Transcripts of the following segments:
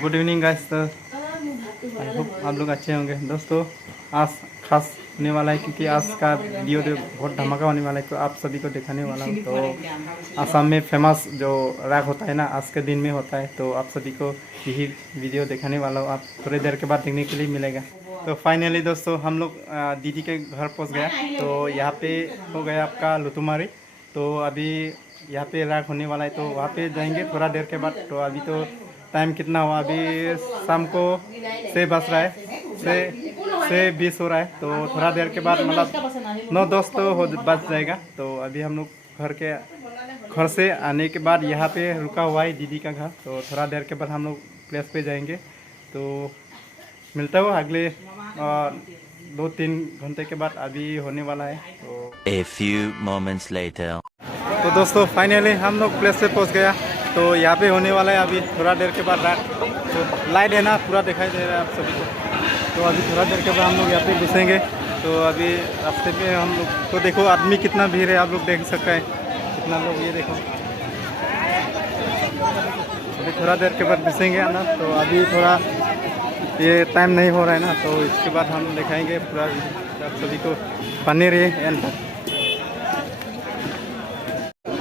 Good evening guys. तो I hope आप लोग अच्छे होंगे दोस्तों। आज खास होने वाला है क्योंकि आज का वीडियो तो बहुत धमाका होने वाला है, तो आप सभी को दिखाने वाला हूँ। तो आसाम में फेमस जो राग होता है ना, आज के दिन में होता है, तो आप सभी को यही वीडियो दिखाने वाला हूँ। आप थोड़ी देर के बाद देखने के लिए मिलेगा। तो फाइनली दोस्तों हम लोग दीदी के घर पहुँच गया। तो यहाँ पे हो गया आपका लुतुमारी। तो अभी यहाँ पे राग होने वाला है, तो वहाँ पे जाएंगे थोड़ा देर के बाद। तो अभी तो टाइम कितना हुआ, अभी शाम को 6 बज रहा है, 6:20 हो रहा है। तो थोड़ा देर के बाद मतलब 9-10 तो बज जाएगा। तो अभी हम लोग घर से आने के बाद यहाँ पे रुका हुआ है दीदी का घर। तो थोड़ा देर के बाद हम लोग प्लेस पे जाएंगे। तो मिलता हो अगले 2-3 घंटे के बाद अभी होने वाला है। तो A few moments later. तो दोस्तों फाइनली हम लोग प्लेस पे पहुंच गया। तो यहाँ पे होने वाला है अभी थोड़ा देर के बाद रात। तो लाइट है ना, पूरा दिखाई दे रहा है आप सभी को। तो अभी थोड़ा देर के बाद हम लोग यहाँ पे घुसेंगे। तो अभी रास्ते पे हम लोग तो देखो आदमी कितना भीड़ है, आप लोग देख सकते हैं कितना लोग, ये देखो। अभी थोड़ा देर के बाद घुसेंगे ना। तो अभी थोड़ा ये टाइम नहीं हो रहा है ना, तो इसके बाद हम दिखाएंगे पूरा आप सभी को बने रहे एंड तक।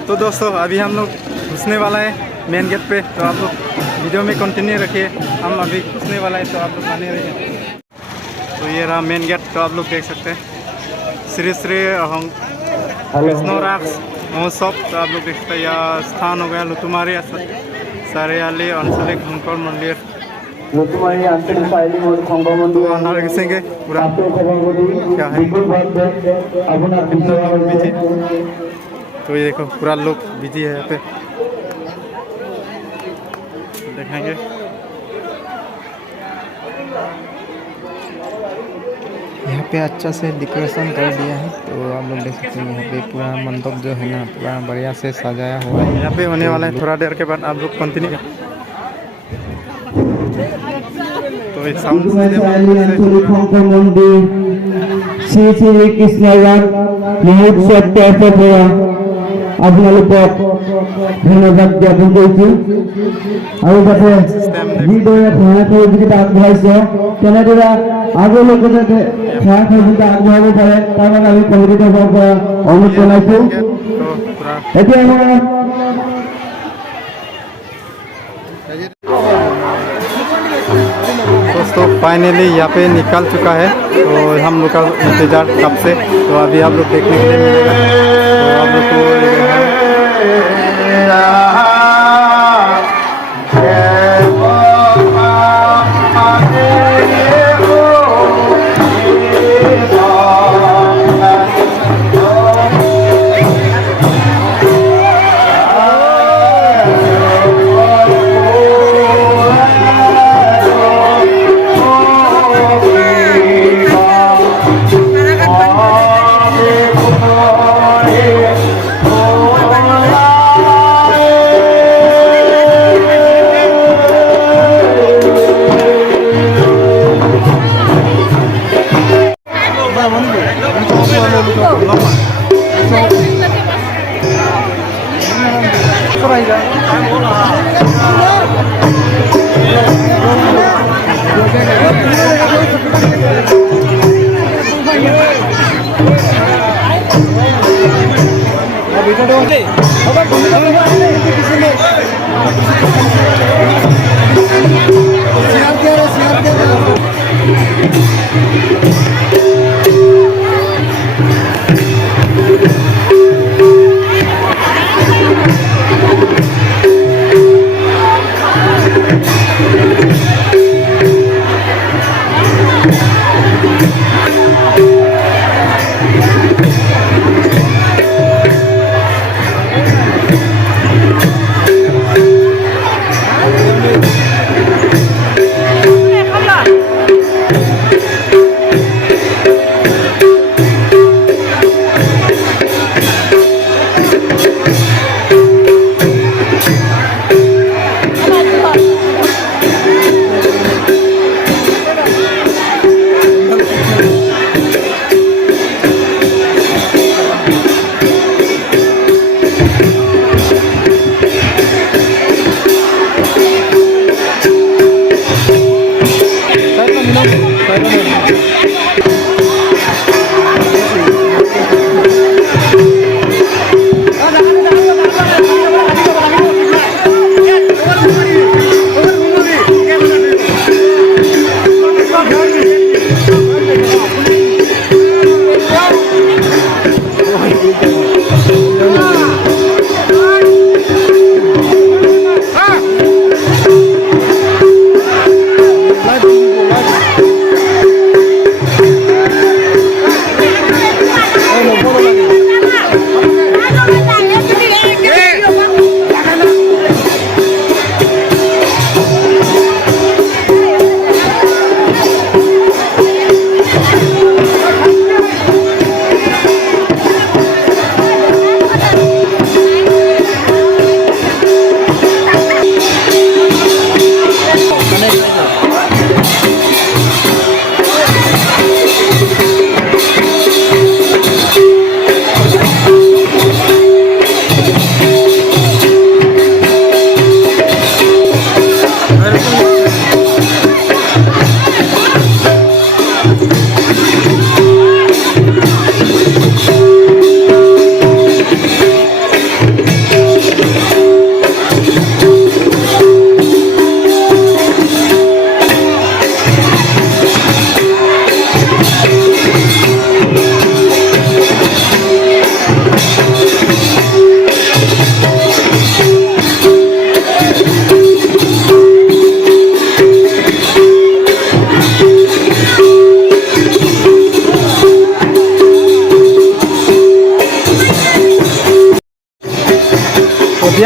तो दोस्तों अभी हम लोग घुसने वाला है मेन गेट पे। तो आप लोग वीडियो में कंटिन्यू रखिए, हम अभी घुसने वाला है, तो आप लोग बने रहिए। तो ये रहा मेन गेट, तो आप लोग देख सकते हैं श्री श्री विष्णु राग महोत्सव। तो आप लोग देख सकते हैं यह स्थान हो गया लुतुमारी सारेयाली आंचलिक खंकर मंदिर। लुतुमारी आंचलिक फाइलिंग और खंकर मंदिर तो अंदर घुसेंगे पूरा क्या है अपना। तो ये देखो पूरा लोग बिजी है यहाँ पे, देखेंगे। यहाँ पे अच्छा से डेकोरेशन कर दिया है। तो आप लोग देख सकते हैं यहाँ पे पूरा मंडप जो है ना, पूरा बढ़िया से सजाया हुआ है। यहाँ पे होने वाला है थोड़ा देर के बाद, आप लोग कंटिन्यू। तो ये साउंड श्री श्री कृष्ण महोत्सव আপোনালোকক ধন্যবাদ জ্ঞাপন কৰিছোঁ। আৰু যাতে যিদৰে সহায় সহযোগিতা আগবঢ়াইছে তেনেদৰে আগলৈকে যাতে সহায় সহযোগিতা আগবঢ়াব পাৰে তাৰ বাবে আমি কমিটিৰ পৰা অনুৰোধ জনাইছোঁ। এতিয়া আমাৰ दोस्तों फाइनली यहाँ पे निकल चुका है। तो हम लोग का इंतजार कब से, तो अभी आप लोग देखने के लिए मिलेगा। तो आप लोग को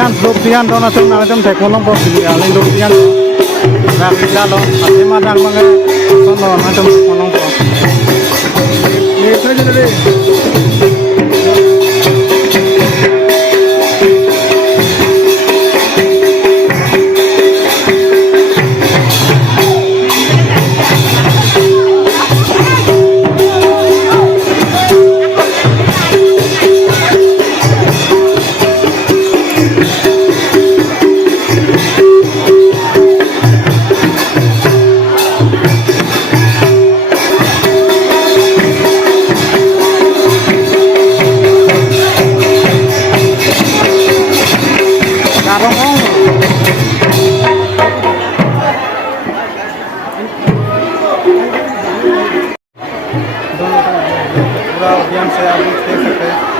lubdian dona tem na tem te kolom po sini ale lubdian na kita lo ate ma dang mange sono na tem kolom po ni tre jene पूरा उद्यान से आप लोग देख सकते हैं।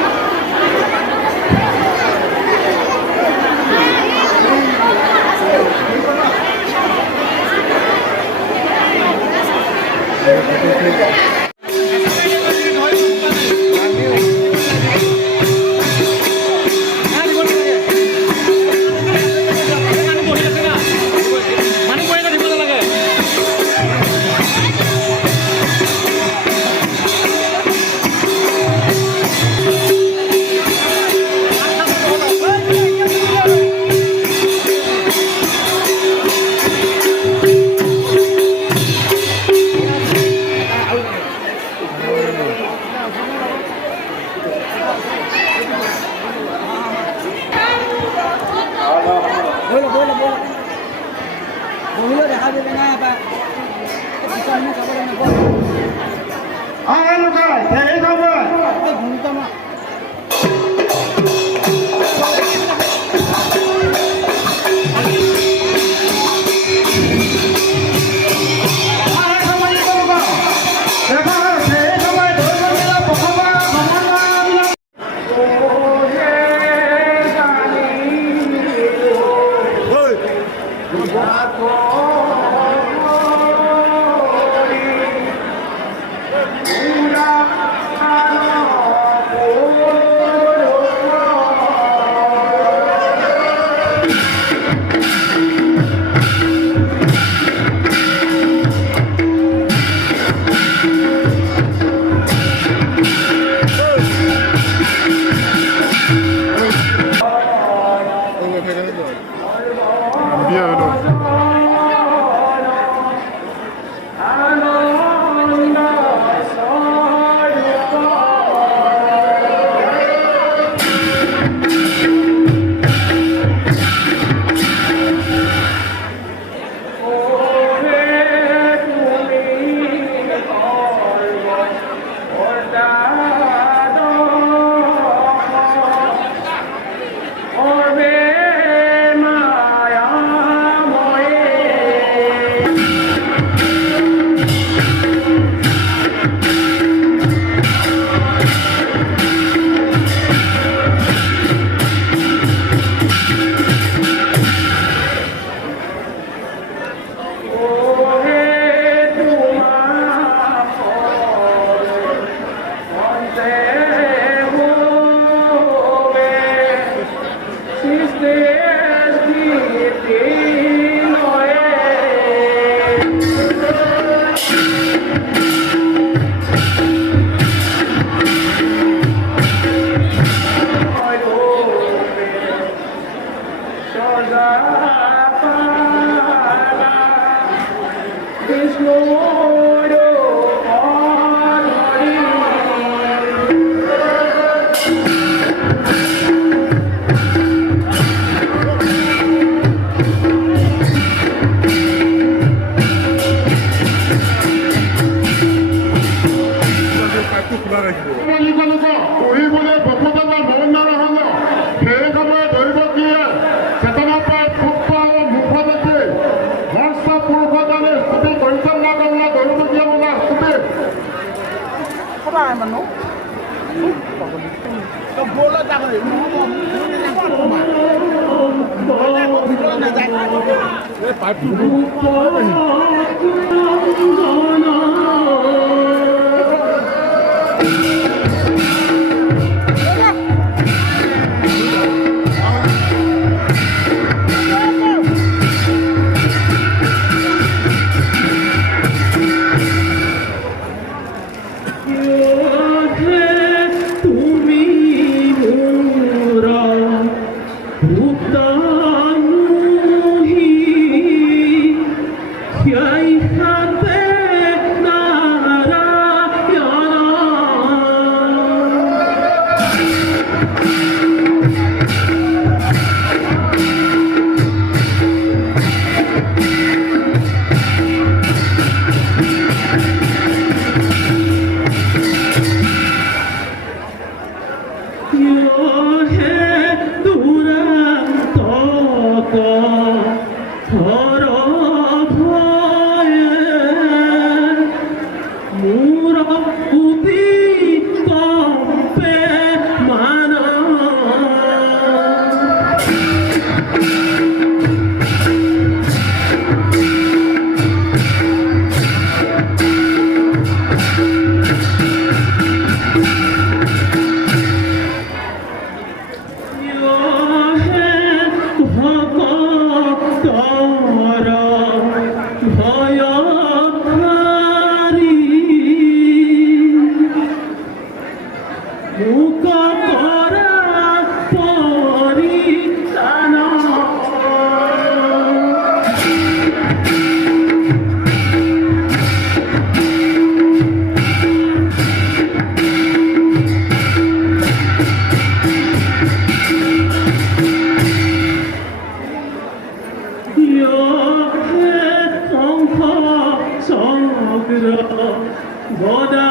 গোদা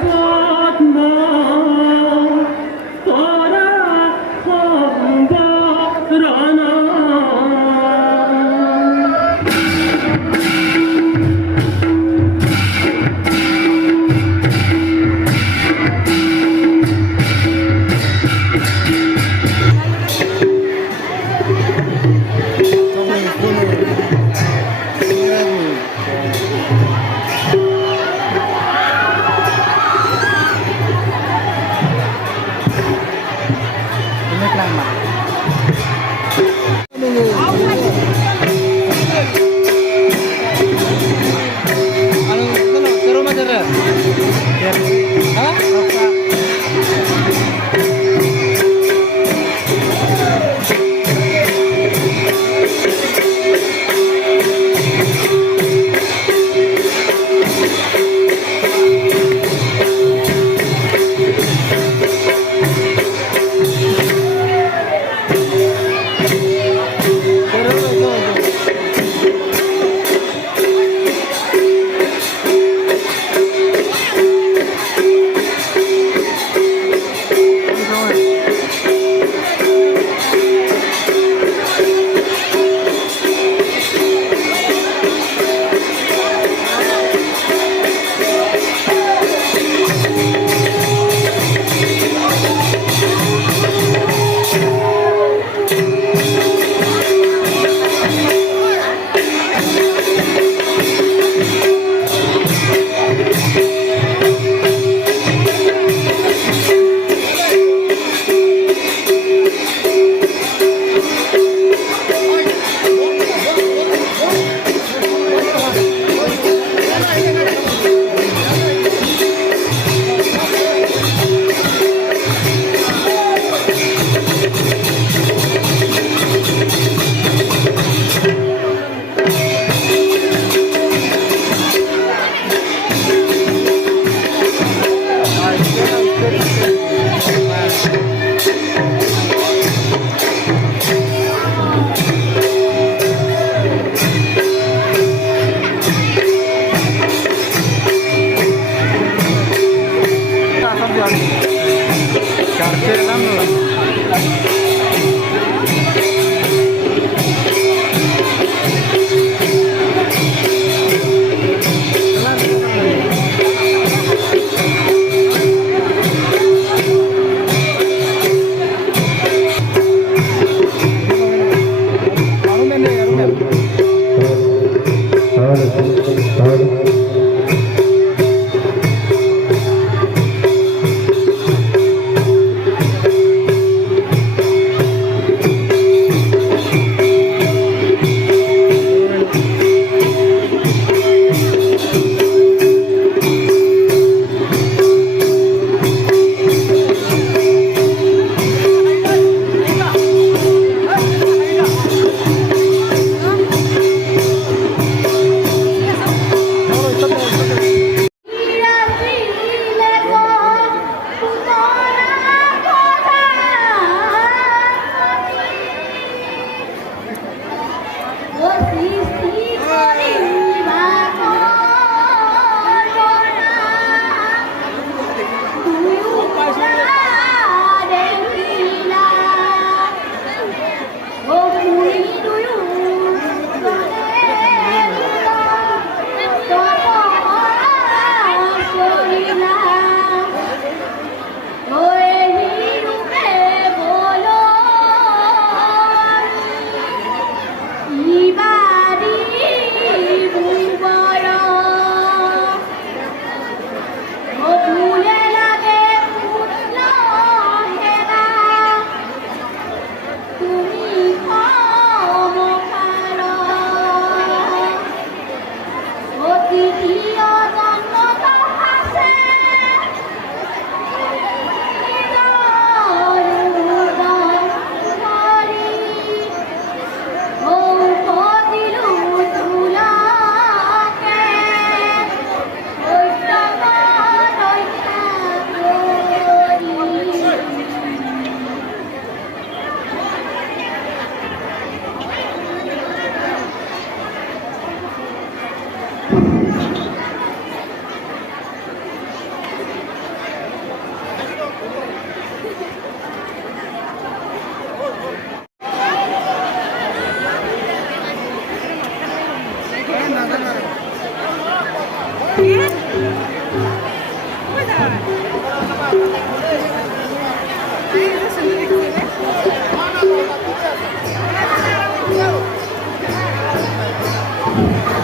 পদ্ম তোরা সম্বরণ Oh,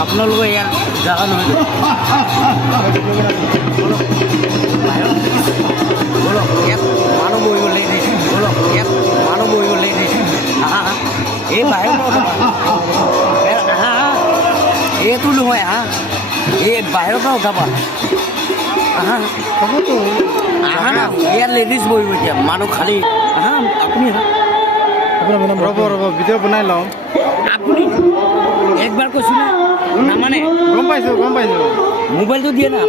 আপোনালোকে ইয়াৰ জাগা নহয় বলক ইয়াত মানুহ বহিব লেডিজ বলক ইয়াত মানুহ বহিব লেডিজ আহা এই বাহিৰত আহা এইটো নহয় আহা এই বাহিৰৰ পৰা উঠাবা আহা হ'বতো আহা না ইয়াত লেডিজ বহিব এতিয়া মানুহ খালী আহা আপুনি ৰ'ব ভিডিঅ' বনাই লওঁ আপুনি একবাৰ কৈছোঁ না নামানে গম পাইছোঁ মোবাইলটো দিয়ে না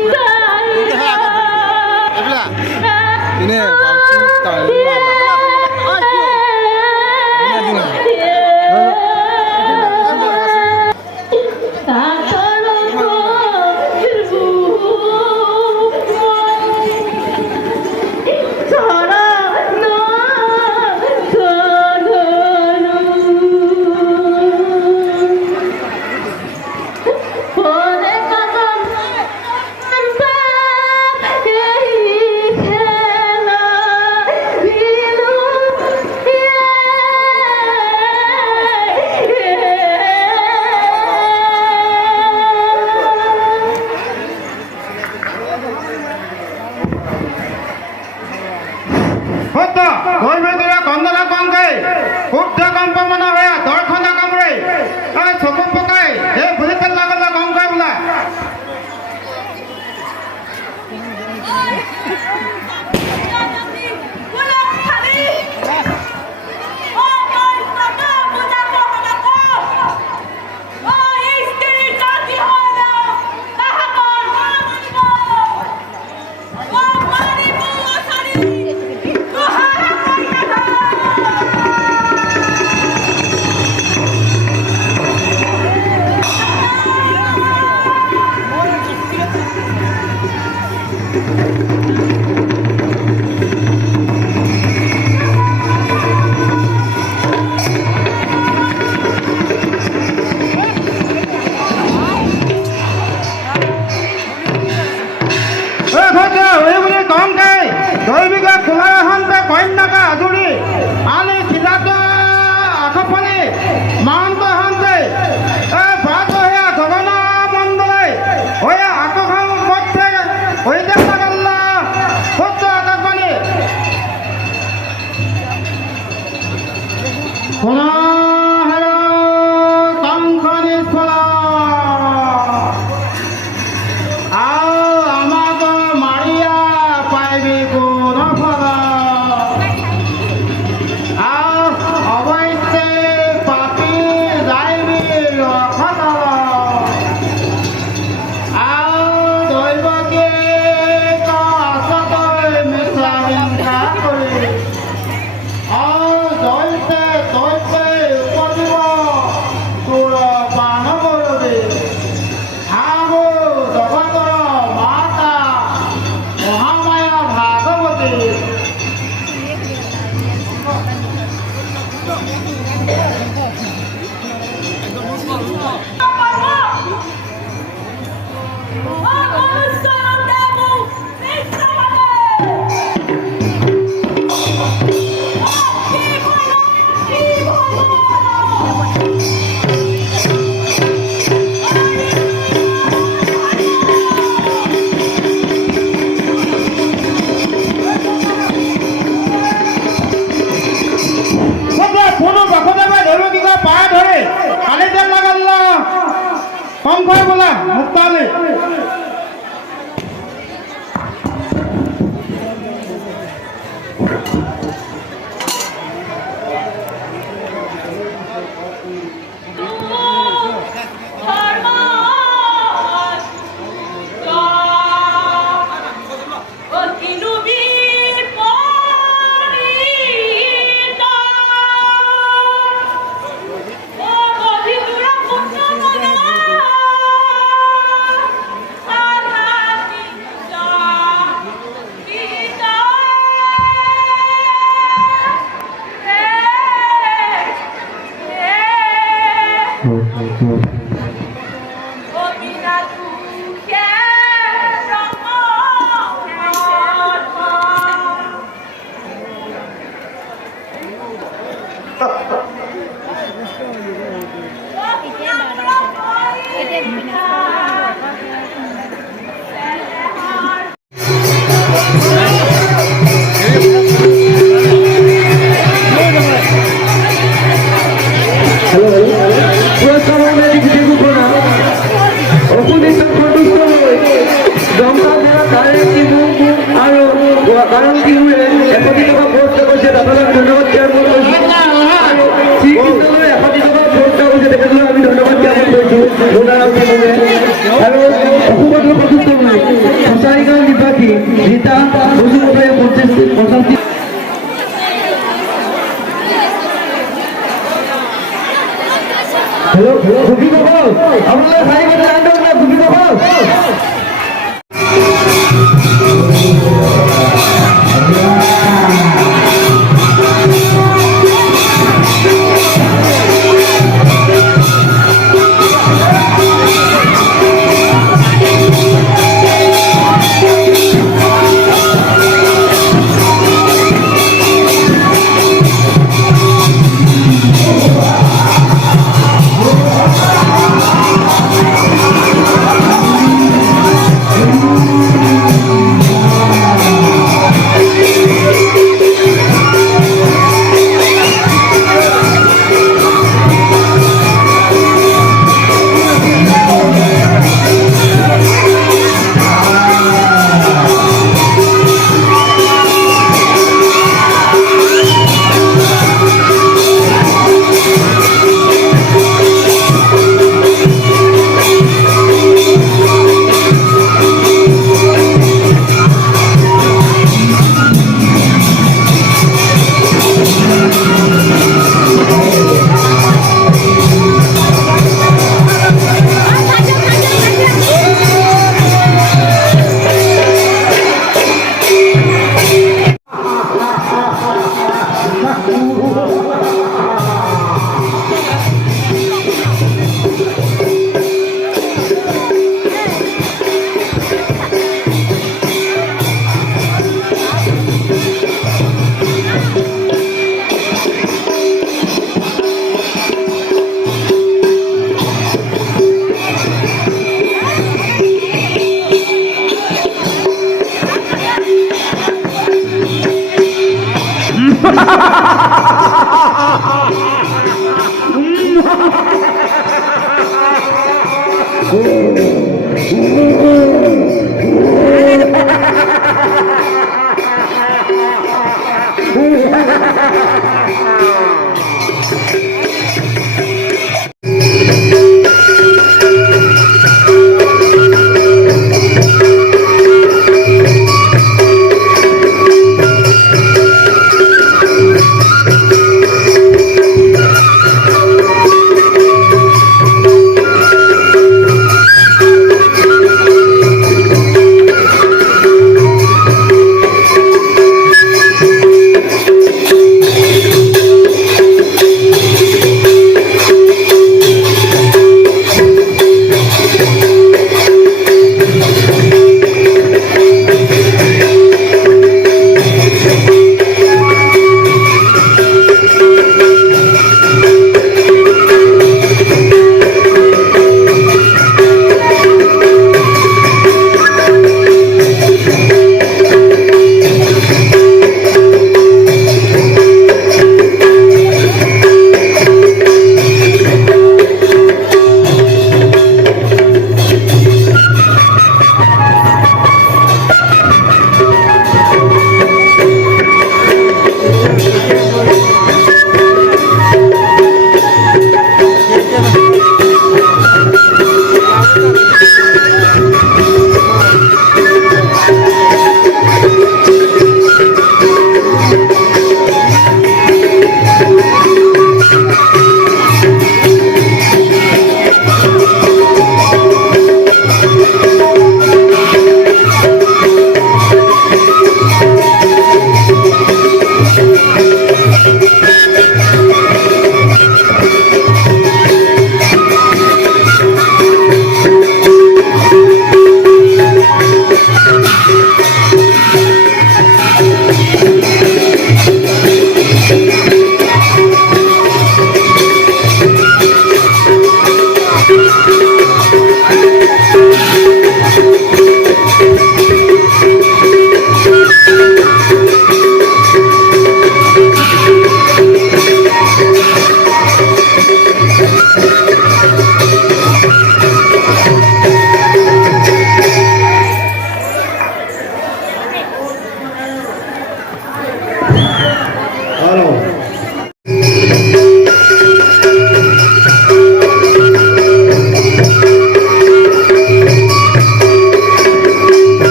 Oh,